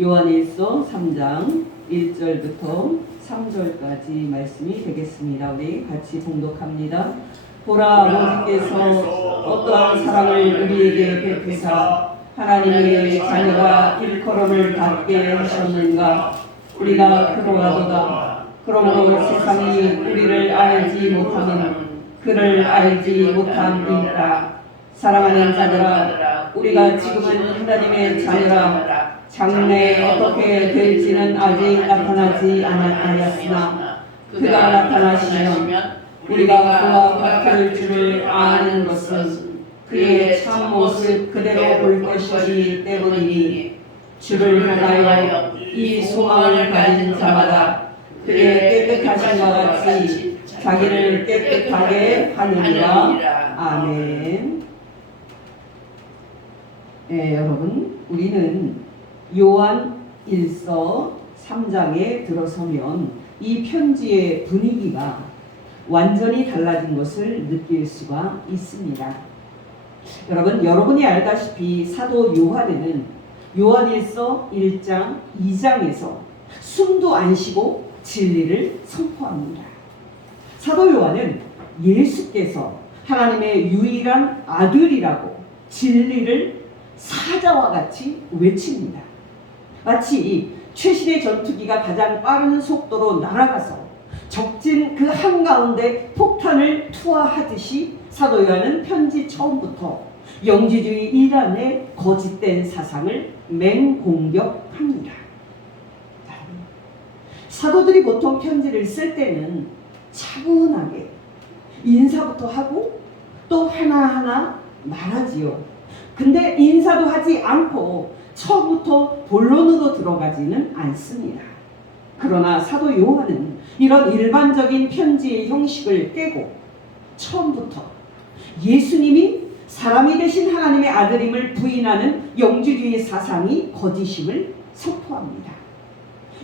요한일서 3장 1절부터 3절까지 말씀이 되겠습니다. 우리 같이 봉독합니다. 보라, 아버지께서 어떠한 사랑을 우리에게 베푸사 하나님의 자녀가 일컬음을 받게 하셨는가. 우리가 그러하도다. 그러므로 세상이 우리를 알지 못하면 그를 알지 못함이니라. 사랑하는 자들아, 우리가 지금은 하나님의 자녀라. 장래에 어떻게 될지는 아직 나타나지 않았으나 그가 나타나시면 우리가 그와 같을 줄을 아는 것은 그의 참모습 그대로 볼 것이기 때문이니, 주를 향하여 이 소망을 가진 자마다 그의 깨끗하심과 같이 자기를 깨끗하게 하느니라. 아멘. 네, 여러분, 우리는 요한 1서 3장에 들어서면 이 편지의 분위기가 완전히 달라진 것을 느낄 수가 있습니다. 여러분이 알다시피 사도 요한은 요한 1서 1장 2장에서 숨도 안 쉬고 진리를 선포합니다. 사도 요한은 예수께서 하나님의 유일한 아들이라고 진리를 사자와 같이 외칩니다. 마치 최신의 전투기가 가장 빠른 속도로 날아가서 적진 그 한가운데 폭탄을 투하하듯이 사도 요한은 편지 처음부터 영지주의 이란의 거짓된 사상을 맹공격합니다. 사도들이 보통 편지를 쓸 때는 차분하게 인사부터 하고 또 하나하나 말하지요. 근데 인사도 하지 않고 처음부터 본론으로 들어가지는 않습니다. 그러나 사도 요한은 이런 일반적인 편지의 형식을 깨고 처음부터 예수님이 사람이 되신 하나님의 아들임을 부인하는 영주주의 사상이 거짓임을 선포합니다.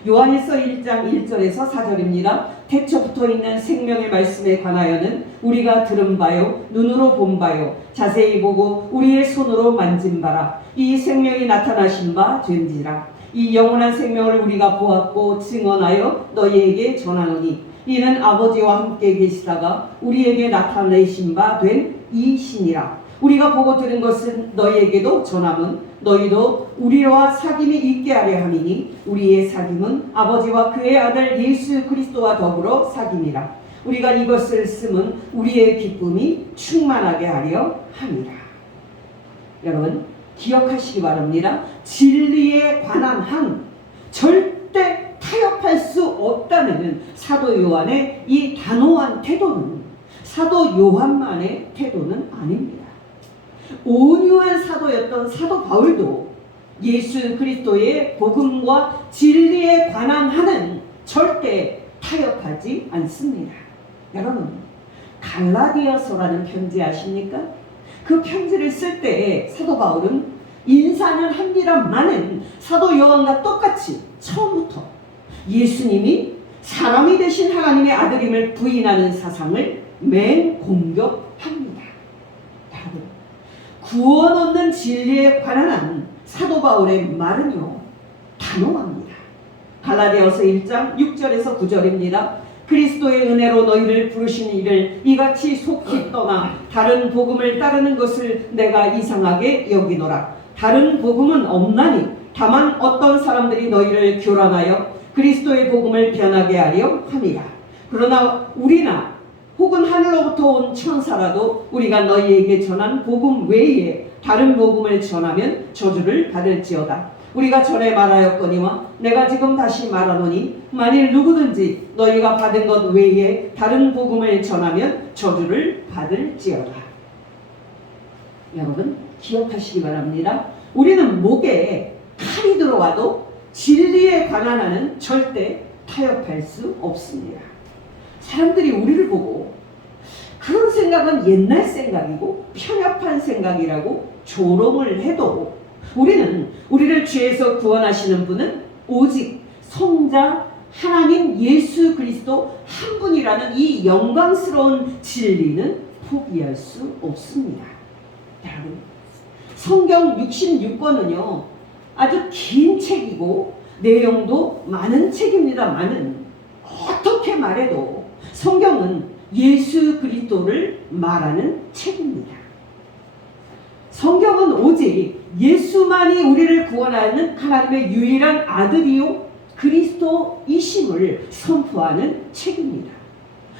요한일서 1장 1절에서 4절입니다. 태초 붙어 있는 생명의 말씀에 관하여는 우리가 들은 바요, 눈으로 본 바요, 자세히 보고 우리의 손으로 만진 바라. 이 생명이 나타나신 바 된지라. 이 영원한 생명을 우리가 보았고 증언하여 너희에게 전하노니, 이는 아버지와 함께 계시다가 우리에게 나타내신 바 된 이 신이라. 우리가 보고 들은 것은 너희에게도 전함은 너희도 우리와 사귐이 있게 하려 함이니, 우리의 사귐은 아버지와 그의 아들 예수 그리스도와 더불어 사귐이라. 우리가 이것을 쓰면 우리의 기쁨이 충만하게 하려 함이라. 여러분, 기억하시기 바랍니다. 진리에 관한 한 절대 타협할 수 없다는 사도 요한의 이 단호한 태도는 사도 요한만의 태도는 아닙니다. 온유한 사도였던 사도 바울도 예수 그리스도의 복음과 진리에 관한 한은 절대 타협하지 않습니다. 여러분, 갈라디아서라는 편지 아십니까? 그 편지를 쓸 때 사도 바울은 인사는 합니다만은 사도 요한과 똑같이 처음부터 예수님이 사람이 되신 하나님의 아들임을 부인하는 사상을 맹공격합니다. 여러분, 구원 얻는 진리에 관한 사도 바울의 말은요, 단호합니다. 갈라디아서 1장 6절에서 9절입니다. 그리스도의 은혜로 너희를 부르신 이를 이같이 속히 떠나 다른 복음을 따르는 것을 내가 이상하게 여기노라. 다른 복음은 없나니 다만 어떤 사람들이 너희를 교란하여 그리스도의 복음을 변하게 하려 함이라. 그러나 우리나 혹은 하늘로부터 온 천사라도 우리가 너희에게 전한 복음 외에 다른 복음을 전하면 저주를 받을지어다. 우리가 전에 말하였거니와 내가 지금 다시 말하노니, 만일 누구든지 너희가 받은 것 외에 다른 복음을 전하면 저주를 받을지어다. 여러분, 기억하시기 바랍니다. 우리는 목에 칼이 들어와도 진리에 관한 한은 절대 타협할 수 없습니다. 사람들이 우리를 보고 그런 생각은 옛날 생각이고 편협한 생각이라고 조롱을 해도 우리는 우리를 죄에서 구원하시는 분은 오직 성자 하나님 예수 그리스도 한 분이라는 이 영광스러운 진리는 포기할 수 없습니다. 여러분, 성경 66권은요 아주 긴 책이고 내용도 많은 책입니다만은 어떻게 말해도 성경은 예수 그리스도를 말하는 책입니다. 성경은 오직 예수만이 우리를 구원하는 하나님의 유일한 아들이요 그리스도이심을 선포하는 책입니다.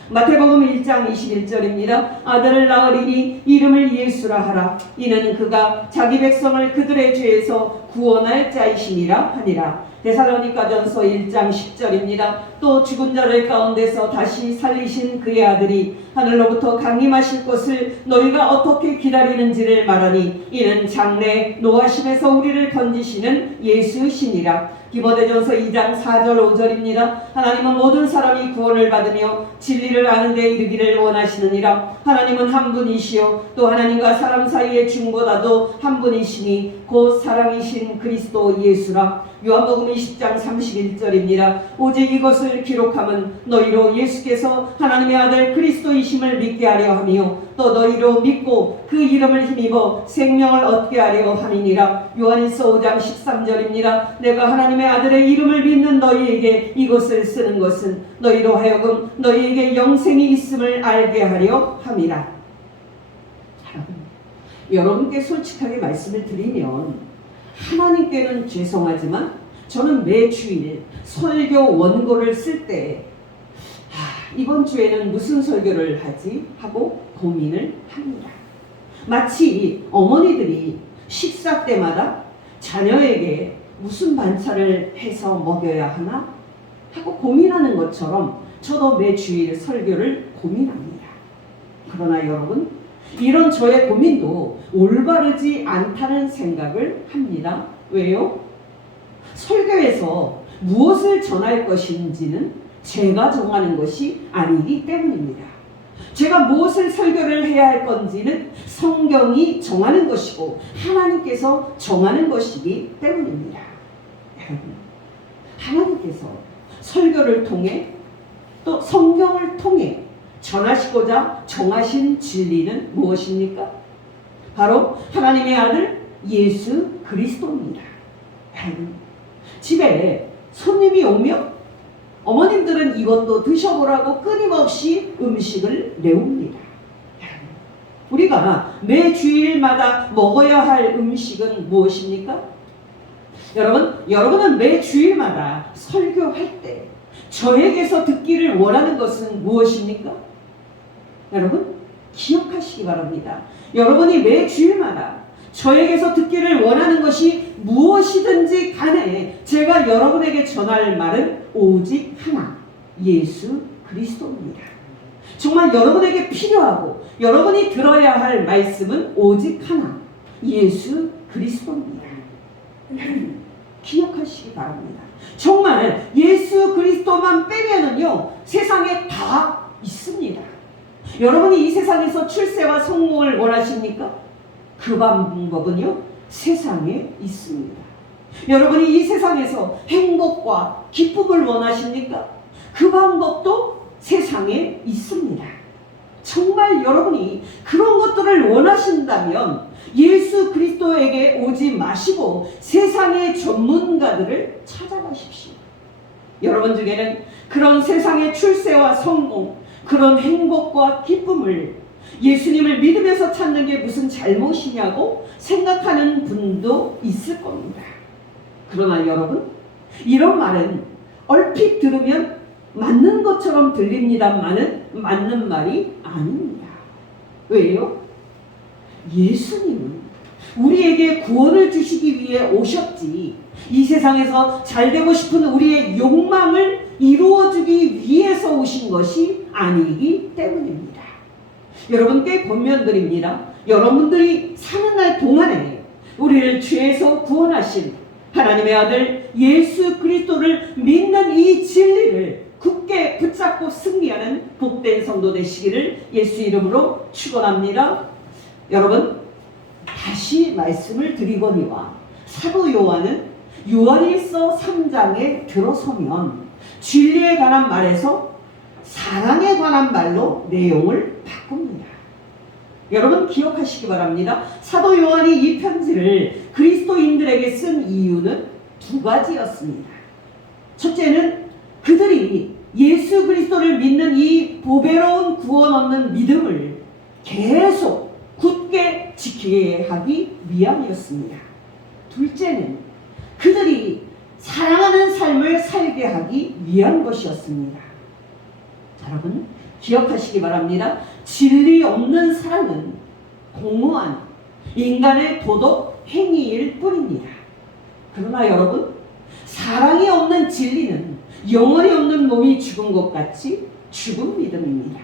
마태복음 1장 21절입니다. 아들을 낳으리니 이름을 예수라 하라. 이는 그가 자기 백성을 그들의 죄에서 구원할 자이심이라 하니라. 데살로니가전서 1장 10절입니다. 또 죽은 자들 가운데서 다시 살리신 그의 아들이 하늘로부터 강림하실 것을 너희가 어떻게 기다리는지를 말하니 이는 장래 노하심에서 우리를 건지시는 예수시니라. 디모데전서 2장 4절 5절입니다. 하나님은 모든 사람이 구원을 받으며 진리를 아는 데 이르기를 원하시느니라. 하나님은 한 분이시요 또 하나님과 사람 사이의 중보다도 한 분이시니 곧 사랑이신 그리스도 예수라. 요한복음 20장 31절입니다. 오직 이것을 기록함은 너희로 예수께서 하나님의 아들 그리스도이심을 믿게 하려 하며 또 너희로 믿고 그 이름을 힘입어 생명을 얻게 하려 함이니라. 요한일서 5장 13절입니다. 내가 하나님의 아들의 이름을 믿는 너희에게 이것을 쓰는 것은 너희로 하여금 너희에게 영생이 있음을 알게 하려 함이라. 여러분께 솔직하게 말씀을 드리면 하나님께는 죄송하지만 저는 매 주일 설교 원고를 쓸 때 이번 주에는 무슨 설교를 하지 하고 고민을 합니다. 마치 어머니들이 식사 때마다 자녀에게 무슨 반찬을 해서 먹여야 하나 하고 고민하는 것처럼 저도 매 주일 설교를 고민합니다. 그러나 여러분, 이런 저의 고민도 올바르지 않다는 생각을 합니다. 왜요? 설교에서 무엇을 전할 것인지는 제가 정하는 것이 아니기 때문입니다. 제가 무엇을 설교를 해야 할 건지는 성경이 정하는 것이고 하나님께서 정하는 것이기 때문입니다. 여러분, 하나님께서 설교를 통해 또 성경을 통해 전하시고자 정하신 진리는 무엇입니까? 바로 하나님의 아들 예수 그리스도입니다. 집에 손님이 오면 어머님들은 이것도 드셔보라고 끊임없이 음식을 내옵니다. 우리가 매 주일마다 먹어야 할 음식은 무엇입니까? 여러분은 매 주일마다 설교할 때 저에게서 듣기를 원하는 것은 무엇입니까? 여러분, 기억하시기 바랍니다. 여러분이 매 주일마다 저에게서 듣기를 원하는 것이 무엇이든지 간에 제가 여러분에게 전할 말은 오직 하나, 예수 그리스도입니다. 정말 여러분에게 필요하고 여러분이 들어야 할 말씀은 오직 하나, 예수 그리스도입니다. 기억하시기 바랍니다. 정말 예수 그리스도만 빼면은요, 세상에 다 있습니다. 여러분이 이 세상에서 출세와 성공을 원하십니까? 그 방법은요, 세상에 있습니다. 여러분이 이 세상에서 행복과 기쁨을 원하십니까? 그 방법도 세상에 있습니다. 정말 여러분이 그런 것들을 원하신다면 예수 그리스도에게 오지 마시고 세상의 전문가들을 찾아가십시오. 여러분 중에는 그런 세상의 출세와 성공, 그런 행복과 기쁨을 예수님을 믿으면서 찾는 게 무슨 잘못이냐고 생각하는 분도 있을 겁니다. 그러나 여러분, 이런 말은 얼핏 들으면 맞는 것처럼 들립니다만은 맞는 말이 아닙니다. 왜요? 예수님은 우리에게 구원을 주시기 위해 오셨지, 이 세상에서 잘되고 싶은 우리의 욕망을 이루어주기 위해서 오신 것이 아니기 때문입니다. 여러분께 권면드립니다. 여러분들이 사는 날 동안에 우리를 죄에서 구원하신 하나님의 아들 예수 그리스도를 믿는 이 진리를 굳게 붙잡고 승리하는 복된 성도 되시기를 예수 이름으로 축원합니다. 여러분, 다시 말씀을 드리거니와 사도 요한은 요한일서 3장에 들어서면 진리에 관한 말에서 사랑에 관한 말로 내용을 바꿉니다. 여러분 기억하시기 바랍니다. 사도 요한이 이 편지를 그리스도인들에게 쓴 이유는 두 가지였습니다. 첫째는 그들이 예수 그리스도를 믿는 이 보배로운 구원 얻는 믿음을 계속 굳게 지키게 하기 위함이었습니다. 둘째는 그들이 사랑하는 삶을 살게 하기 위한 것이었습니다. 여러분 기억하시기 바랍니다. 진리 없는 사랑은 공허한 인간의 도덕 행위일 뿐입니다. 그러나 여러분 사랑이 없는 진리는 영원히 없는 몸이 죽은 것 같이 죽은 믿음입니다.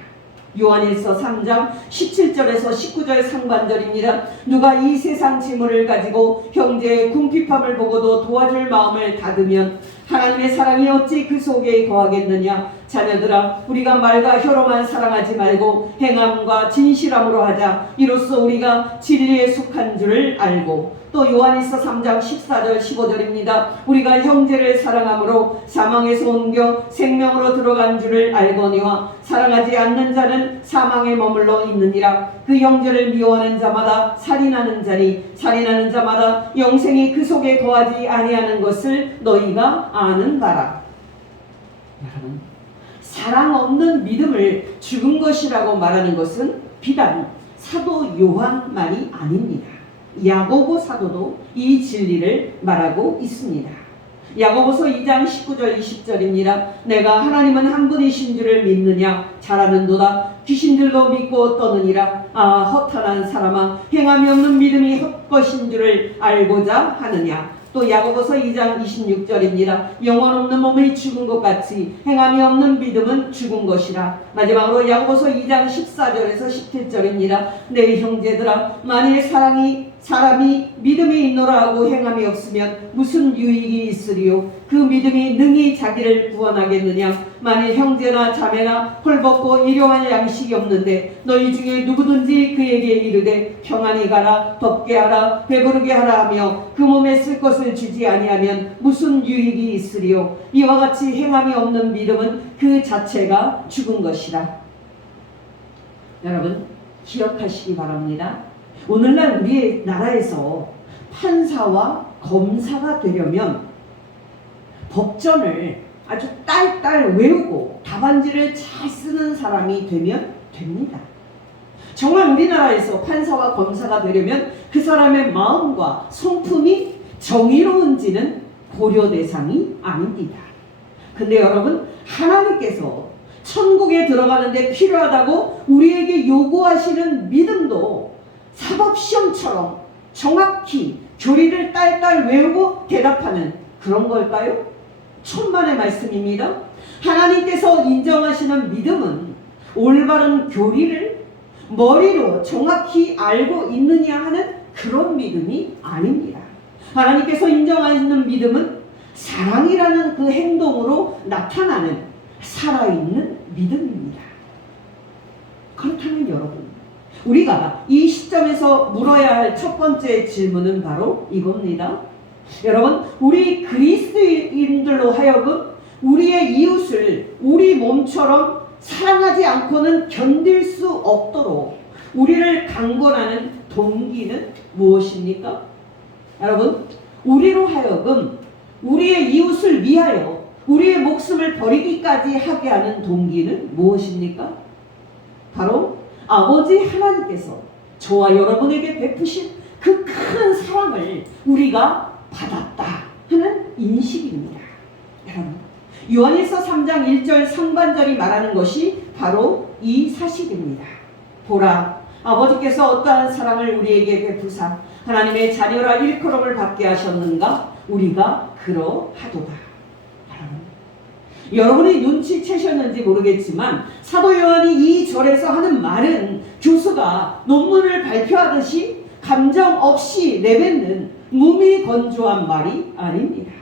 요한일서 3장 17절에서 19절 상반절입니다. 누가 이 세상 재물을 가지고 형제의 궁핍함을 보고도 도와줄 마음을 닫으면 하나님의 사랑이 어찌 그 속에 거하겠느냐. 자녀들아 우리가 말과 혀로만 사랑하지 말고 행함과 진실함으로 하자. 이로써 우리가 진리에 속한 줄을 알고. 또 요한일서 3장 14절 15절입니다. 우리가 형제를 사랑함으로 사망에서 옮겨 생명으로 들어간 줄을 알거니와 사랑하지 않는 자는 사망에 머물러 있느니라. 그 형제를 미워하는 자마다 살인하는 자니 살인하는 자마다 영생이 그 속에 거하지 아니하는 것을 너희가 아는 바라. 여러분 사랑 없는 믿음을 죽은 것이라고 말하는 것은 비단 사도 요한만이 아닙니다. 야고보 사도도 이 진리를 말하고 있습니다. 야고보서 2장 19절 20절입니다. 내가 하나님은 한 분이신 줄을 믿느냐. 잘하는도다. 귀신들도 믿고 떠느니라. 아 허탄한 사람아 행함이 없는 믿음이 헛것인 줄을 알고자 하느냐. 또 야고보서 2장 26절입니다. 영혼 없는 몸이 죽은 것 같이 행함이 없는 믿음은 죽은 것이라. 마지막으로 야고보서 2장 14절에서 17절입니다. 내 형제들아 만일 사람이 믿음이 있노라 하고 행함이 없으면 무슨 유익이 있으리요. 그 믿음이 능히 자기를 구원하겠느냐. 만일 형제나 자매나 헐벗고 일용할 양식이 없는데 너희 중에 누구든지 그에게 이르되 평안히 가라 덥게 하라 배부르게 하라 하며 그 몸에 쓸 것을 주지 아니하면 무슨 유익이 있으리요. 이와 같이 행함이 없는 믿음은 그 자체가 죽은 것이라. 여러분 기억하시기 바랍니다. 오늘날 우리의 나라에서 판사와 검사가 되려면 법전을 아주 딸딸 외우고 답안지를 잘 쓰는 사람이 되면 됩니다. 정말 우리나라에서 판사와 검사가 되려면 그 사람의 마음과 성품이 정의로운지는 고려 대상이 아닙니다. 근데 여러분 하나님께서 천국에 들어가는데 필요하다고 우리에게 요구하시는 믿음도 사법시험처럼 정확히 교리를 딸딸 외우고 대답하는 그런 걸까요? 천만의 말씀입니다. 하나님께서 인정하시는 믿음은 올바른 교리를 머리로 정확히 알고 있느냐 하는 그런 믿음이 아닙니다. 하나님께서 인정하시는 믿음은 사랑이라는 그 행동으로 나타나는 살아있는 믿음입니다. 그렇다면 여러분 우리가 이 시점에서 물어야 할 첫 번째 질문은 바로 이겁니다. 여러분 우리 그리스도인들로 하여금 우리의 이웃을 우리 몸처럼 사랑하지 않고는 견딜 수 없도록 우리를 강권하는 동기는 무엇입니까? 여러분 우리로 하여금 우리의 이웃을 위하여 우리의 목숨을 버리기까지 하게 하는 동기는 무엇입니까? 바로 아버지 하나님께서 저와 여러분에게 베푸신 그 큰 사랑을 우리가 받았다 하는 인식입니다. 여러분 요한일서 3장 1절 상반절이 말하는 것이 바로 이 사실입니다. 보라 아버지께서 어떠한 사랑을 우리에게 베푸사 하나님의 자녀라 일컬음을 받게 하셨는가 우리가 그러하도다. 여러분이 눈치채셨는지 모르겠지만 사도 요한이 이 절에서 하는 말은 교수가 논문을 발표하듯이 감정 없이 내뱉는 무미건조한 말이 아닙니다.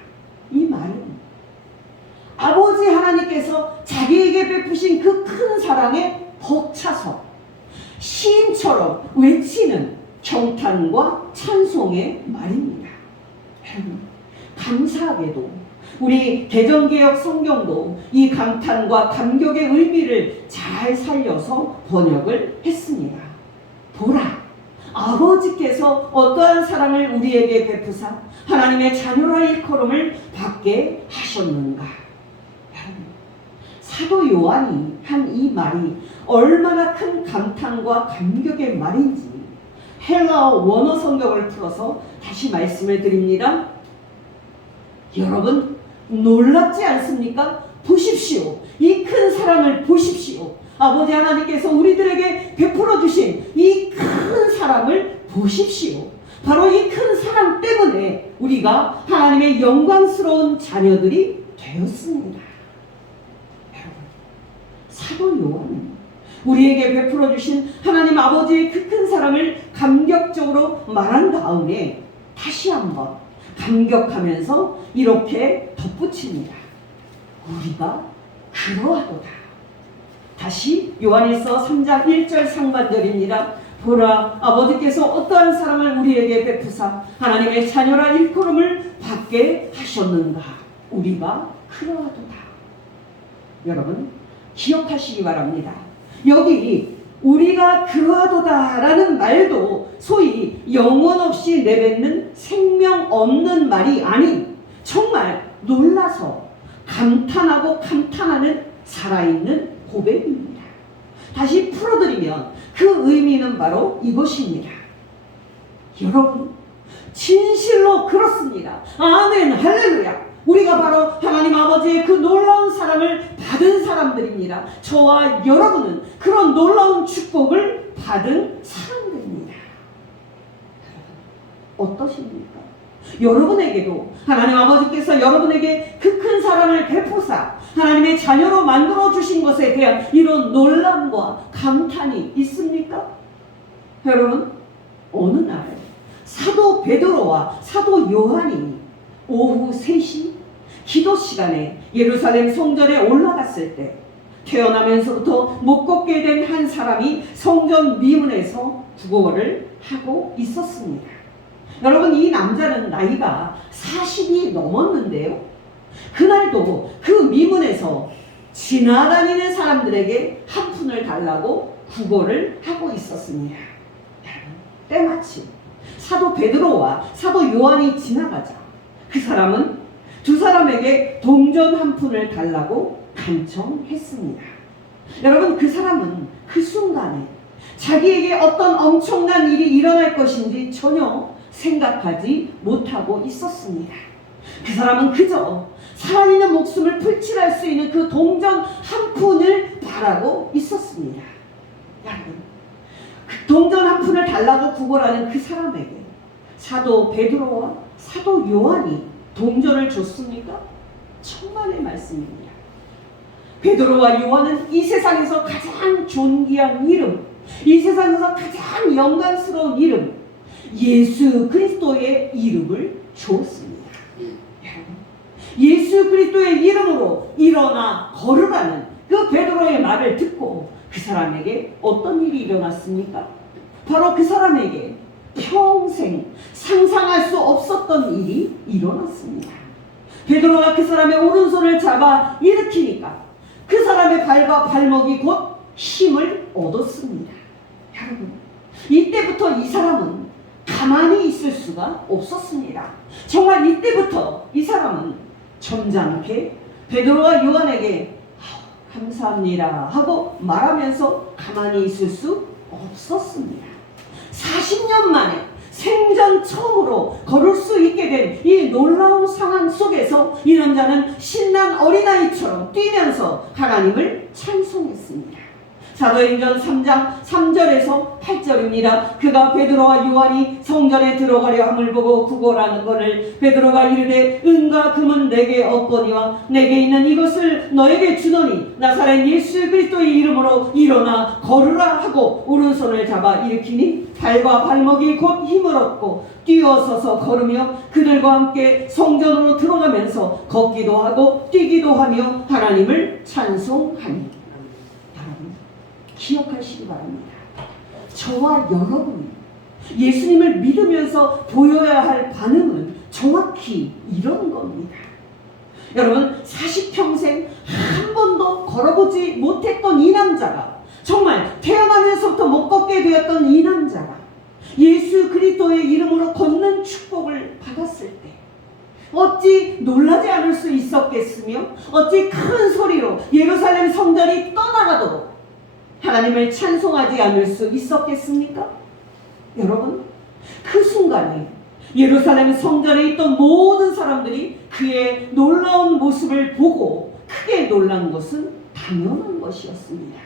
이 말은 아버지 하나님께서 자기에게 베푸신 그 큰 사랑에 벅차서 시인처럼 외치는 경탄과 찬송의 말입니다. 감사하게도 우리 개정개혁 성경도 이 감탄과 감격의 의미를 잘 살려서 번역을 했습니다. 보라, 아버지께서 어떠한 사랑을 우리에게 베푸사 하나님의 자녀라 일컬음을 받게 하셨는가. 사도 요한이 한 이 말이 얼마나 큰 감탄과 감격의 말인지 헬라어 원어 성경을 풀어서 다시 말씀을 드립니다. 여러분 놀랍지 않습니까? 보십시오. 이 큰 사랑을 보십시오. 아버지 하나님께서 우리들에게 베풀어 주신 이 큰 사랑을 보십시오. 바로 이 큰 사랑 때문에 우리가 하나님의 영광스러운 자녀들이 되었습니다. 여러분, 사도 요한은 우리에게 베풀어 주신 하나님 아버지의 그 큰 사랑을 감격적으로 말한 다음에 다시 한번 감격하면서 이렇게 덧붙입니다. 우리가 그러하도다. 다시 요한일서 3장 1절 상반절입니다. 보라, 아버지께서 어떠한 사랑을 우리에게 베푸사 하나님의 자녀라 일컬음을 받게 하셨는가. 우리가 그러하도다. 여러분 기억하시기 바랍니다. 여기 우리가 그러하도다 라는 말도 소위 영혼 없이 내뱉는 생명 없는 말이 아닌 정말 놀라서 감탄하고 감탄하는 살아있는 고백입니다. 다시 풀어드리면 그 의미는 바로 이것입니다. 여러분 진실로 그렇습니다. 아멘 할렐루야. 우리가 바로 하나님 아버지의 그 놀라운 사랑을 받은 사람들입니다. 저와 여러분은 그런 놀라운 축복을 받은 사람들입니다. 어떠십니까? 여러분에게도 하나님 아버지께서 여러분에게 그 큰 사랑을 베푸사 하나님의 자녀로 만들어 주신 것에 대한 이런 놀람과 감탄이 있습니까? 여러분 어느 날 사도 베드로와 사도 요한이 오후 3시 기도 시간에 예루살렘 성전에 올라갔을 때 태어나면서부터 못 걷게 된 한 사람이 성전 미문에서 구걸을 하고 있었습니다. 여러분 이 남자는 나이가 40이 넘었는데요. 그날도 그 미문에서 지나다니는 사람들에게 한 푼을 달라고 구걸을 하고 있었습니다. 때마침 사도 베드로와 사도 요한이 지나가자 그 사람은 두 사람에게 동전 한 푼을 달라고 간청했습니다. 여러분 그 사람은 그 순간에 자기에게 어떤 엄청난 일이 일어날 것인지 전혀 생각하지 못하고 있었습니다. 그 사람은 그저 살아있는 목숨을 풀칠할 수 있는 그 동전 한 푼을 바라고 있었습니다. 여러분 그 동전 한 푼을 달라고 구걸하는 그 사람에게 사도 베드로와 사도 요한이 동전을 줬습니까? 천만의 말씀입니다. 베드로와 요한은 이 세상에서 가장 존귀한 이름, 이 세상에서 가장 영광스러운 이름, 예수 그리스도의 이름을 주었습니다. 예수 그리스도의 이름으로 일어나 걸으라는 그 베드로의 말을 듣고 그 사람에게 어떤 일이 일어났습니까? 바로 그 사람에게 평생 상상할 수 없었던 일이 일어났습니다. 베드로가 그 사람의 오른손을 잡아 일으키니까 그 사람의 발과 발목이 곧 힘을 얻었습니다. 여러분 이때부터 이 사람은 가만히 있을 수가 없었습니다. 정말 이때부터 이 사람은 점잖게 베드로와 요한에게 감사합니다 하고 말하면서 가만히 있을 수 없었습니다. 40년 만에 생전 처음으로 걸을 수 있게 된 이 놀라운 상황 속에서 이 남자는 신난 어린아이처럼 뛰면서 하나님을 찬송했습니다. 사도행전 3장 3절에서 8절입니다. 그가 베드로와 요한이 성전에 들어가려 함을 보고 구걸하는 것을 베드로가 이르되 은과 금은 내게 없거니와 내게 있는 이것을 너에게 주노니 나사렛 예수 그리스도의 이름으로 일어나 걸으라 하고 오른손을 잡아 일으키니 발과 발목이 곧 힘을 얻고 뛰어서서 걸으며 그들과 함께 성전으로 들어가면서 걷기도 하고 뛰기도 하며 하나님을 찬송하니. 기억하시기 바랍니다. 저와 여러분이 예수님을 믿으면서 보여야 할 반응은 정확히 이런 겁니다. 여러분 40평생 한 번도 걸어보지 못했던 이 남자가 정말 태어나면서부터 못 걷게 되었던 이 남자가 예수 그리스도의 이름으로 걷는 축복을 받았을 때 어찌 놀라지 않을 수 있었겠으며 어찌 큰 소리로 예루살렘 성전이 떠나가도록 하나님을 찬송하지 않을 수 있었겠습니까? 여러분, 그 순간에 예루살렘 성전에 있던 모든 사람들이 그의 놀라운 모습을 보고 크게 놀란 것은 당연한 것이었습니다.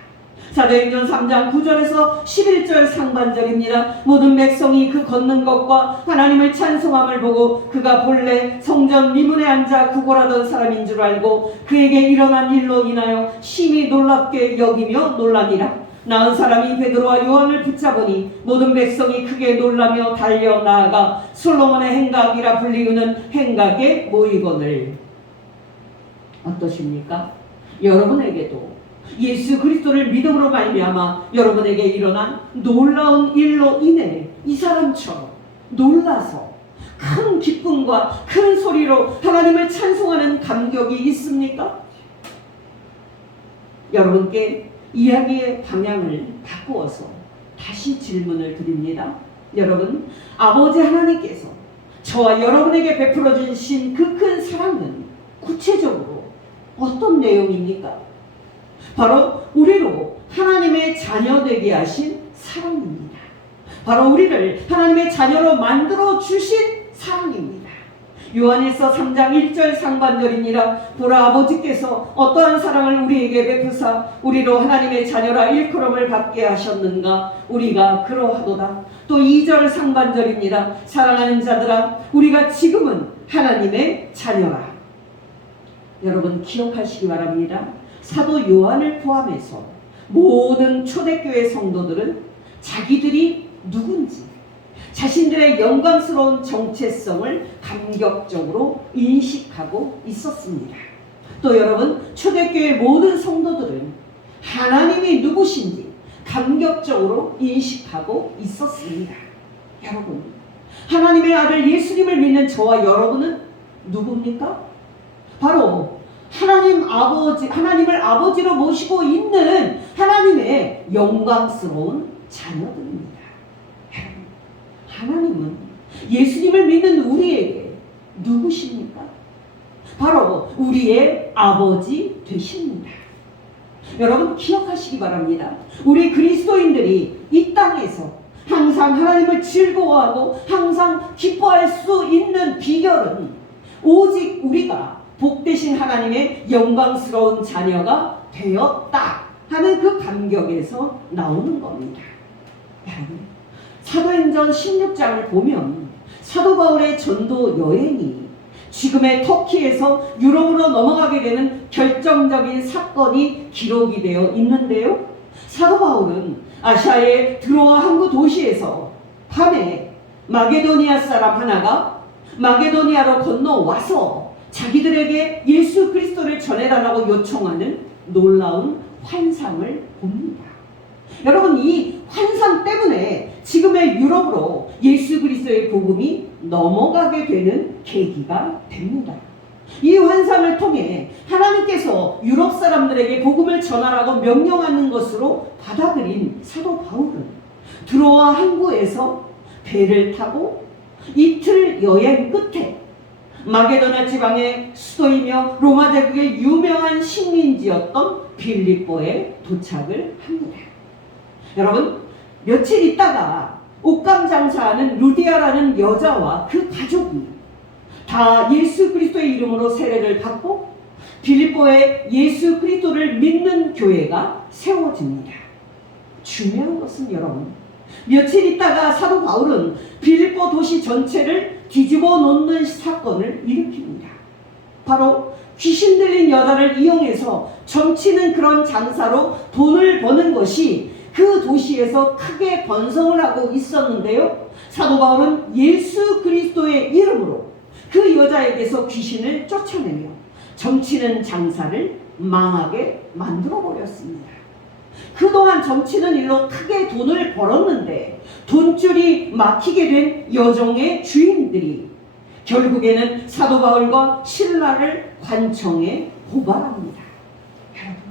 사도행전 3장 9절에서 11절 상반절입니다. 모든 백성이 그 걷는 것과 하나님을 찬송함을 보고 그가 본래 성전 미문에 앉아 구걸하던 사람인 줄 알고 그에게 일어난 일로 인하여 심히 놀랍게 여기며 놀라니라. 나은 사람이 베드로와 요한을 붙잡으니 모든 백성이 크게 놀라며 달려 나아가 솔로몬의 행각이라 불리우는 행각에 모이거늘. 어떠십니까? 여러분에게도 예수 그리스도를 믿음으로 말미암아 여러분에게 일어난 놀라운 일로 인해 이 사람처럼 놀라서 큰 기쁨과 큰 소리로 하나님을 찬송하는 감격이 있습니까? 여러분께 이야기의 방향을 바꾸어서 다시 질문을 드립니다. 여러분, 아버지 하나님께서 저와 여러분에게 베풀어 주신 그 큰 사랑은 구체적으로 어떤 내용입니까? 바로 우리로 하나님의 자녀 되게 하신 사랑입니다. 바로 우리를 하나님의 자녀로 만들어 주신 사랑입니다. 요한일서 3장 1절 상반절이니라. 보라, 아버지께서 어떠한 사랑을 우리에게 베푸사 우리로 하나님의 자녀라 일컬음을 받게 하셨는가. 우리가 그러하도다. 또 2절 상반절입니다. 사랑하는 자들아, 우리가 지금은 하나님의 자녀라. 여러분, 기억하시기 바랍니다. 사도 요한을 포함해서 모든 초대교회 성도들은 자기들이 누군지 자신들의 영광스러운 정체성을 감격적으로 인식하고 있었습니다. 또 여러분, 초대교회 모든 성도들은 하나님이 누구신지 감격적으로 인식하고 있었습니다. 여러분, 하나님의 아들 예수님을 믿는 저와 여러분은 누굽니까? 바로 하나님을 아버지로 모시고 있는 하나님의 영광스러운 자녀들입니다. 하나님은 예수님을 믿는 우리에게 누구십니까? 바로 우리의 아버지 되십니다. 여러분, 기억하시기 바랍니다. 우리 그리스도인들이 이 땅에서 항상 하나님을 즐거워하고 항상 기뻐할 수 있는 비결은 오직 우리가 복되신 하나님의 영광스러운 자녀가 되었다 하는 그 감격에서 나오는 겁니다. 여러분, 사도행전 16장을 보면 사도 바울의 전도 여행이 지금의 터키에서 유럽으로 넘어가게 되는 결정적인 사건이 기록이 되어 있는데요. 사도 바울은 아시아의 드로아 항구 도시에서 밤에 마게도니아 사람 하나가 마게도니아로 건너와서 자기들에게 예수 그리스도를 전해달라고 요청하는 놀라운 환상을 봅니다. 여러분, 이 환상 때문에 지금의 유럽으로 예수 그리스도의 복음이 넘어가게 되는 계기가 됩니다. 이 환상을 통해 하나님께서 유럽 사람들에게 복음을 전하라고 명령하는 것으로 받아들인 사도 바울은 드로아 항구에서 배를 타고 이틀 여행 끝에 마게도냐 지방의 수도이며 로마 제국의 유명한 식민지였던 빌립보에 도착을 합니다. 여러분, 며칠 있다가 옷감 장사하는 루디아라는 여자와 그 가족이 다 예수 그리스도의 이름으로 세례를 받고 빌립보에 예수 그리스도를 믿는 교회가 세워집니다. 중요한 것은 여러분, 며칠 있다가 사도 바울은 빌립보 도시 전체를 뒤집어 놓는 사건을 일으킵니다. 바로 귀신 들린 여자를 이용해서 점치는 그런 장사로 돈을 버는 것이 그 도시에서 크게 번성을 하고 있었는데요. 사도 바울은 예수 그리스도의 이름으로 그 여자에게서 귀신을 쫓아내며 점치는 장사를 망하게 만들어버렸습니다. 그동안 점치는 일로 크게 돈을 벌었는데 돈줄이 막히게 된 여정의 주인들이 결국에는 사도 바울과 실라를 관청에 고발합니다. 여러분,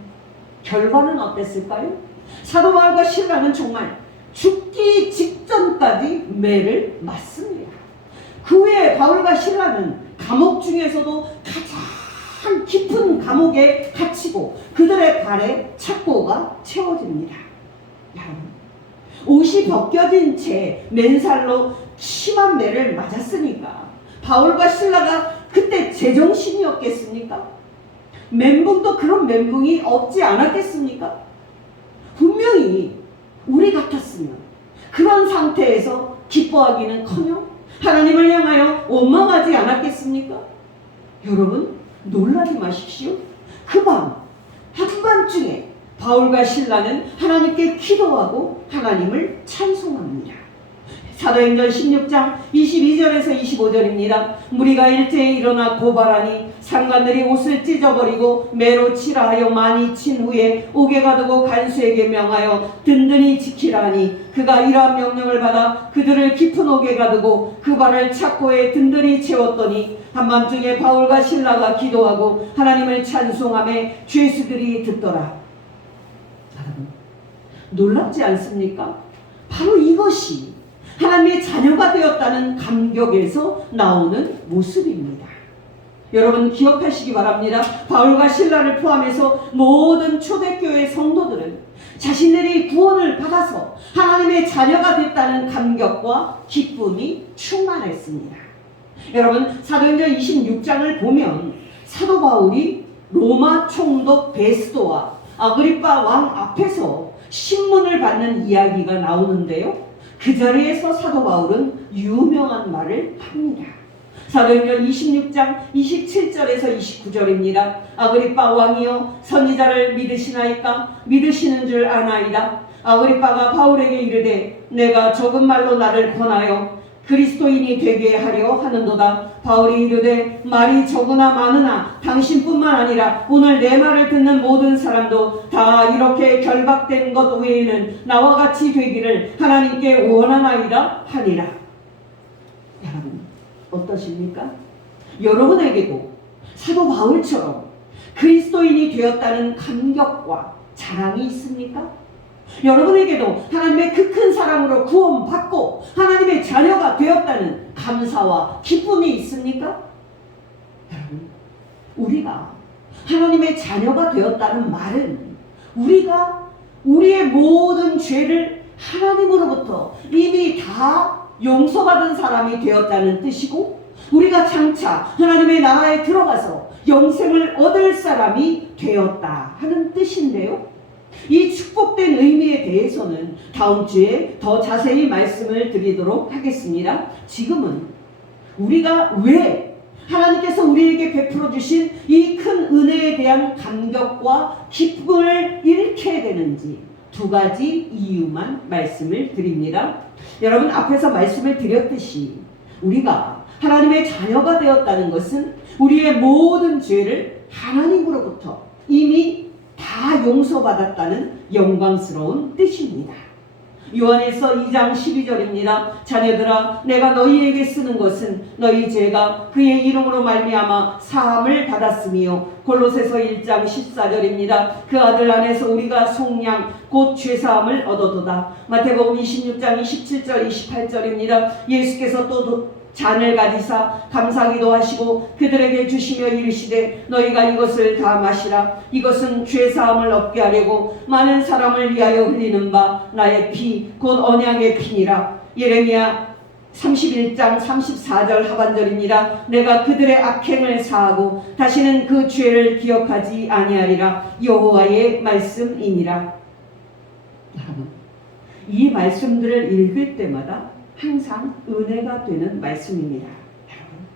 결과는 어땠을까요? 사도 바울과 실라는 정말 죽기 직전까지 매를 맞습니다. 그 후에 바울과 실라는 감옥 중에서도 가장 깊은 감옥에 갇히고 그들의 발에 착고가 채워집니다. 여러분, 옷이 벗겨진 채 맨살로 심한 매를 맞았으니까 바울과 실라가 그때 제정신이었겠습니까? 멘붕도 그런 멘붕이 없지 않았겠습니까? 분명히 우리 같았으면 그런 상태에서 기뻐하기는커녕 하나님을 향하여 원망하지 않았겠습니까? 여러분, 놀라지 마십시오. 그 밤 한밤중에 바울과 실라는 하나님께 기도하고 하나님을 찬송합니다. 사도행전 16장 22절에서 25절입니다. 무리가 일제히 일어나 고발하니 상관들이 옷을 찢어버리고 매로 치라 하여 많이 친 후에 옥에 가두고 간수에게 명하여 든든히 지키라 하니 그가 이러한 명령을 받아 그들을 깊은 옥에 가두고 그 발을 착고에 든든히 채웠더니 한밤중에 바울과 실라가 기도하고 하나님을 찬송하며 죄수들이 듣더라. 여러분, 놀랍지 않습니까? 바로 이것이 하나님의 자녀가 되었다는 감격에서 나오는 모습입니다. 여러분, 기억하시기 바랍니다. 바울과 실라를 포함해서 모든 초대교회 성도들은 자신들이 구원을 받아서 하나님의 자녀가 됐다는 감격과 기쁨이 충만했습니다. 여러분, 사도행전 26장을 보면 사도 바울이 로마 총독 베스도와 아그리빠 왕 앞에서 신문을 받는 이야기가 나오는데요. 그 자리에서 사도 바울은 유명한 말을 합니다. 사도행전 26장 27절에서 29절입니다. 아그리빠 왕이여, 선지자를 믿으시나이까? 믿으시는 줄 아나이다. 아그리빠가 바울에게 이르되 내가 적은 말로 나를 권하여 그리스도인이 되게 하려 하는도다. 바울이 이르되 말이 적으나 많으나 당신뿐만 아니라 오늘 내 말을 듣는 모든 사람도 다 이렇게 결박된 것 외에는 나와 같이 되기를 하나님께 원하나이다 하니라. 여러분, 어떠십니까? 여러분에게도 사도 바울처럼 그리스도인이 되었다는 감격과 자랑이 있습니까? 여러분에게도 하나님의 그 큰 사랑으로 구원받고 하나님의 자녀가 되었다는 감사와 기쁨이 있습니까? 여러분, 우리가 하나님의 자녀가 되었다는 말은 우리가 우리의 모든 죄를 하나님으로부터 이미 다 용서받은 사람이 되었다는 뜻이고, 우리가 장차 하나님의 나라에 들어가서 영생을 얻을 사람이 되었다 하는 뜻인데요. 이 축복된 의미에 대해서는 다음 주에 더 자세히 말씀을 드리도록 하겠습니다. 지금은 우리가 왜 하나님께서 우리에게 베풀어 주신 이 큰 은혜에 대한 감격과 기쁨을 잃게 되는지 두 가지 이유만 말씀을 드립니다. 여러분, 앞에서 말씀을 드렸듯이 우리가 하나님의 자녀가 되었다는 것은 우리의 모든 죄를 하나님으로부터 이미 다 용서받았다는 영광스러운 뜻입니다. 요한에서 2장 12절입니다. 자녀들아, 내가 너희에게 쓰는 것은 너희 죄가 그의 이름으로 말미암아 사함을 받았으며, 골로새서 1장 14절입니다. 그 아들 안에서 우리가 속량 곧 죄사함을 얻어도다. 마태복음 26장 27절 28절입니다. 예수께서 또 잔을 가지사 감사기도 하시고 그들에게 주시며 이르시되 너희가 이것을 다 마시라. 이것은 죄사함을 얻게 하려고 많은 사람을 위하여 흘리는 바 나의 피 곧 언약의 피니라. 예레미야 31장 34절 하반절입니다. 내가 그들의 악행을 사하고 다시는 그 죄를 기억하지 아니하리라. 여호와의 말씀이니라. 여러분, 이 말씀들을 읽을 때마다 항상 은혜가 되는 말씀입니다. 여러분,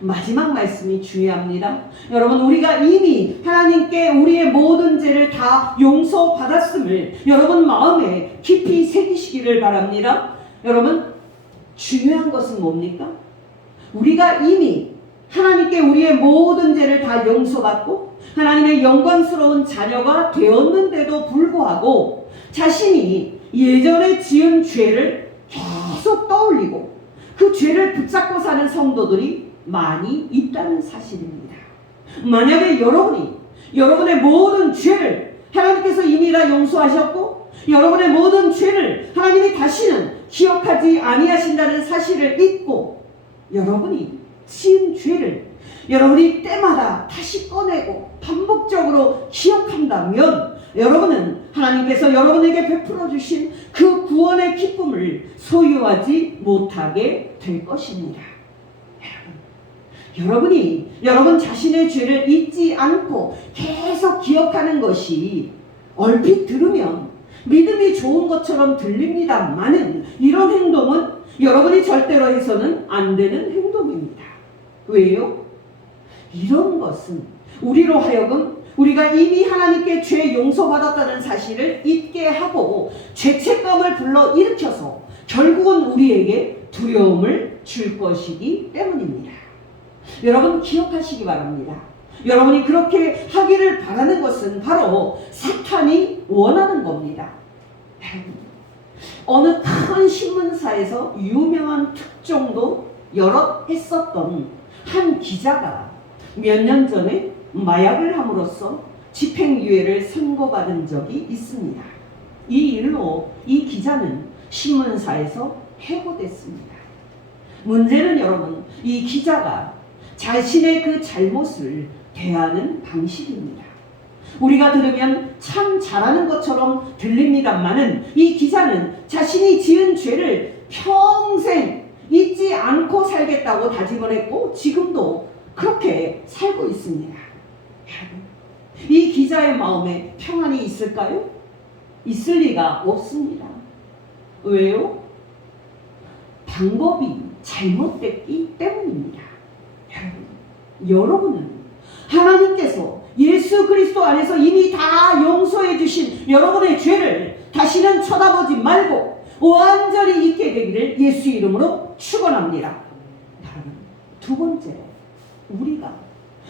마지막 말씀이 중요합니다. 여러분, 우리가 이미 하나님께 우리의 모든 죄를 다 용서받았음을 여러분 마음에 깊이 새기시기를 바랍니다. 여러분, 중요한 것은 뭡니까? 우리가 이미 하나님께 우리의 모든 죄를 다 용서받고 하나님의 영광스러운 자녀가 되었는데도 불구하고 자신이 예전에 지은 죄를 계속 떠올리고 그 죄를 붙잡고 사는 성도들이 많이 있다는 사실입니다. 만약에 여러분이 여러분의 모든 죄를 하나님께서 이미 다 용서하셨고 여러분의 모든 죄를 하나님이 다시는 기억하지 아니하신다는 사실을 잊고 여러분이 지은 죄를 여러분이 때마다 다시 꺼내고 반복적으로 기억한다면 여러분은 하나님께서 여러분에게 베풀어 주신 그 구원의 기쁨을 소유하지 못하게 될 것입니다. 여러분이 여러분 자신의 죄를 잊지 않고 계속 기억하는 것이 얼핏 들으면 믿음이 좋은 것처럼 들립니다만은 이런 행동은 여러분이 절대로 해서는 안 되는 행동입니다. 왜요? 이런 것은 우리로 하여금 우리가 이미 하나님께 죄 용서받았다는 사실을 잊게 하고 죄책감을 불러일으켜서 결국은 우리에게 두려움을 줄 것이기 때문입니다. 여러분 기억하시기 바랍니다. 여러분이 그렇게 하기를 바라는 것은 바로 사탄이 원하는 겁니다. 어느 큰 신문사에서 유명한 특종도 여러 했었던 한 기자가 몇 년 전에 마약을 함으로써 집행유예를 선고받은 적이 있습니다. 이 일로 이 기자는 신문사에서 해고됐습니다. 문제는 여러분, 이 기자가 자신의 그 잘못을 대하는 방식입니다. 우리가 들으면 참 잘하는 것처럼 들립니다만은 이 기자는 자신이 지은 죄를 평생 잊지 않고 살겠다고 다짐을 했고 지금도 그렇게 살고 있습니다. 이 기자의 마음에 평안이 있을까요? 있을 리가 없습니다. 왜요? 방법이 잘못됐기 때문입니다. 여러분은 하나님께서 예수 그리스도 안에서 이미 다 용서해 주신 여러분의 죄를 다시는 쳐다보지 말고 완전히 잊게 되기를 예수 이름으로 축원합니다. 두 번째, 우리가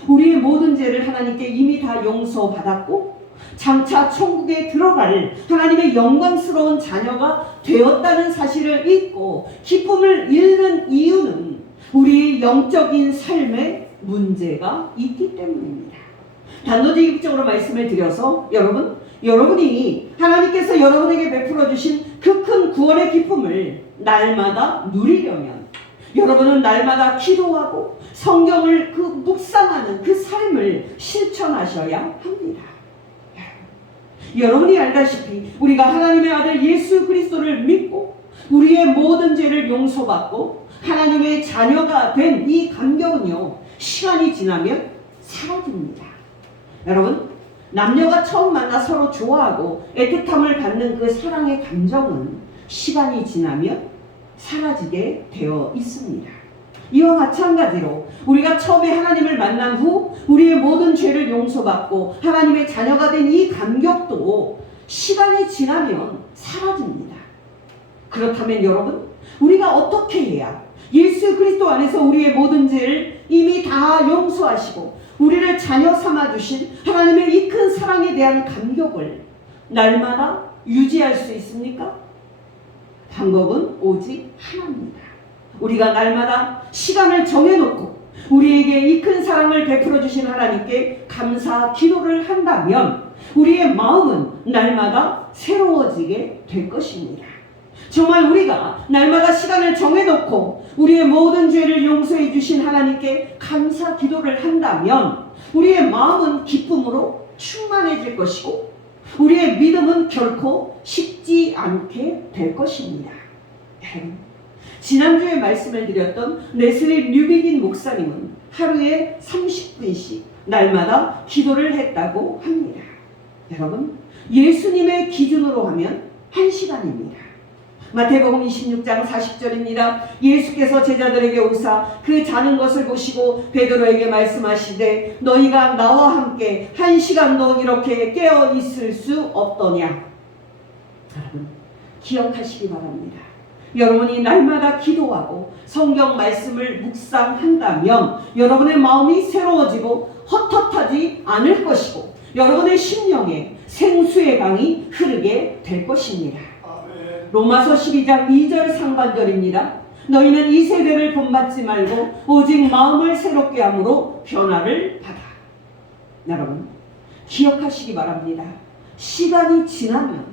우리의 모든 죄를 하나님께 이미 다 용서받았고 장차 천국에 들어갈 하나님의 영광스러운 자녀가 되었다는 사실을 잊고 기쁨을 잃는 이유는 우리의 영적인 삶에 문제가 있기 때문입니다. 단도직입적으로 말씀을 드려서 여러분이 하나님께서 여러분에게 베풀어 주신 그 큰 구원의 기쁨을 날마다 누리려면 여러분은 날마다 기도하고 성경을 묵상하는 그 삶을 실천하셔야 합니다. 여러분이 알다시피 우리가 하나님의 아들 예수 그리스도를 믿고 우리의 모든 죄를 용서받고 하나님의 자녀가 된 이 감격은요, 시간이 지나면 사라집니다. 여러분, 남녀가 처음 만나 서로 좋아하고 애틋함을 받는 그 사랑의 감정은 시간이 지나면 사라지게 되어 있습니다. 이와 마찬가지로 우리가 처음에 하나님을 만난 후 우리의 모든 죄를 용서받고 하나님의 자녀가 된 이 감격도 시간이 지나면 사라집니다. 그렇다면 여러분, 우리가 어떻게 해야 예수 그리스도 안에서 우리의 모든 죄를 이미 다 용서하시고 우리를 자녀 삼아주신 하나님의 이 큰 사랑에 대한 감격을 날마다 유지할 수 있습니까? 방법은 오직 하나입니다. 우리가 날마다 시간을 정해놓고 우리에게 이 큰 사랑을 베풀어 주신 하나님께 감사 기도를 한다면 우리의 마음은 날마다 새로워지게 될 것입니다. 정말 우리가 날마다 시간을 정해놓고 우리의 모든 죄를 용서해 주신 하나님께 감사 기도를 한다면 우리의 마음은 기쁨으로 충만해질 것이고 우리의 믿음은 결코 식지 않게 될 것입니다. 지난주에 말씀을 드렸던 레슬리 뉴비긴 목사님은 하루에 30분씩 날마다 기도를 했다고 합니다. 여러분, 예수님의 기준으로 하면 1시간입니다. 마태복음 26장 40절입니다. 예수께서 제자들에게 오사 그 자는 것을 보시고 베드로에게 말씀하시되 너희가 나와 함께 1시간도 이렇게 깨어 있을 수 없더냐. 여러분, 기억하시기 바랍니다. 여러분이 날마다 기도하고 성경 말씀을 묵상한다면 여러분의 마음이 새로워지고 헛헛하지 않을 것이고 여러분의 심령에 생수의 강이 흐르게 될 것입니다. 로마서 12장 2절 상반절입니다. 너희는 이 세대를 본받지 말고 오직 마음을 새롭게 함으로 변화를 받아. 여러분, 기억하시기 바랍니다. 시간이 지나면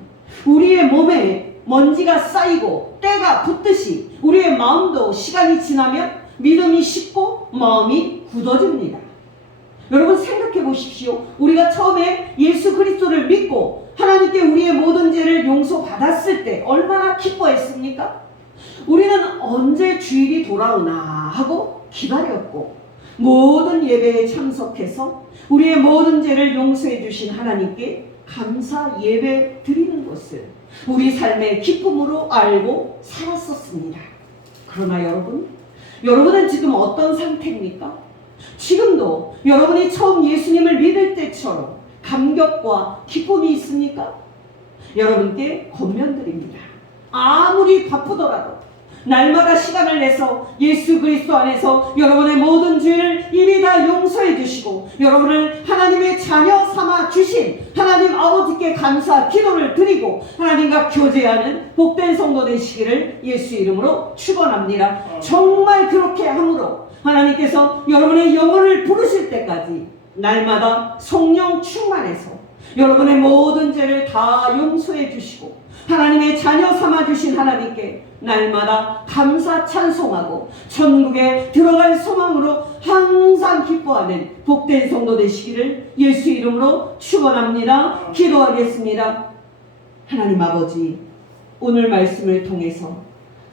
우리의 몸에 먼지가 쌓이고 때가 붙듯이 우리의 마음도 시간이 지나면 믿음이 식고 마음이 굳어집니다. 여러분 생각해 보십시오. 우리가 처음에 예수 그리스도를 믿고 하나님께 우리의 모든 죄를 용서받았을 때 얼마나 기뻐했습니까? 우리는 언제 주일이 돌아오나 하고 기다렸고 모든 예배에 참석해서 우리의 모든 죄를 용서해 주신 하나님께 감사 예배 드리는 것을 우리 삶의 기쁨으로 알고 살았었습니다. 그러나 여러분은 지금 어떤 상태입니까? 지금도 여러분이 처음 예수님을 믿을 때처럼 감격과 기쁨이 있습니까? 여러분께 권면드립니다. 아무리 바쁘더라도 날마다 시간을 내서 예수 그리스도 안에서 여러분의 모든 죄를 이미 다 용서해 주시고 여러분을 하나님의 자녀 삼아 주신 하나님 아버지께 감사 기도를 드리고 하나님과 교제하는 복된 성도 되시기를 예수 이름으로 축원합니다. 정말 그렇게 함으로 하나님께서 여러분의 영혼을 부르실 때까지 날마다 성령 충만해서 여러분의 모든 죄를 다 용서해 주시고 하나님의 자녀 삼아 주신 하나님께 날마다 감사 찬송하고 천국에 들어갈 소망으로 항상 기뻐하는 복된 성도 되시기를 예수 이름으로 축원합니다. 기도하겠습니다. 하나님 아버지, 오늘 말씀을 통해서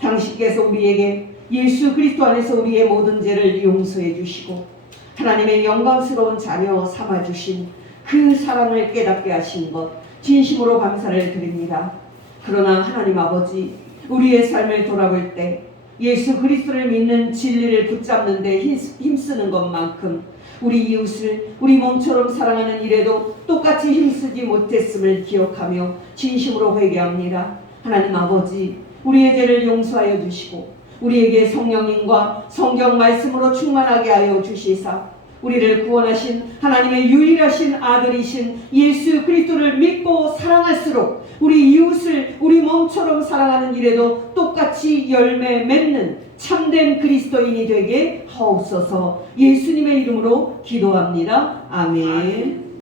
당신께서 우리에게 예수 그리스도 안에서 우리의 모든 죄를 용서해 주시고 하나님의 영광스러운 자녀 삼아 주신 그 사랑을 깨닫게 하신 것 진심으로 감사를 드립니다. 그러나 하나님 아버지, 우리의 삶을 돌아볼 때 예수 그리스도를 믿는 진리를 붙잡는 데 힘쓰는 것만큼 우리 이웃을 우리 몸처럼 사랑하는 일에도 똑같이 힘쓰지 못했음을 기억하며 진심으로 회개합니다. 하나님 아버지, 우리의 죄를 용서하여 주시고 우리에게 성령님과 성경 말씀으로 충만하게 하여 주시사 우리를 구원하신 하나님의 유일하신 아들이신 예수 그리스도를 믿고 사랑할수록 우리 이웃을 우리 몸처럼 사랑하는 일에도 똑같이 열매 맺는 참된 그리스도인이 되게 하옵소서. 예수님의 이름으로 기도합니다. 아멘.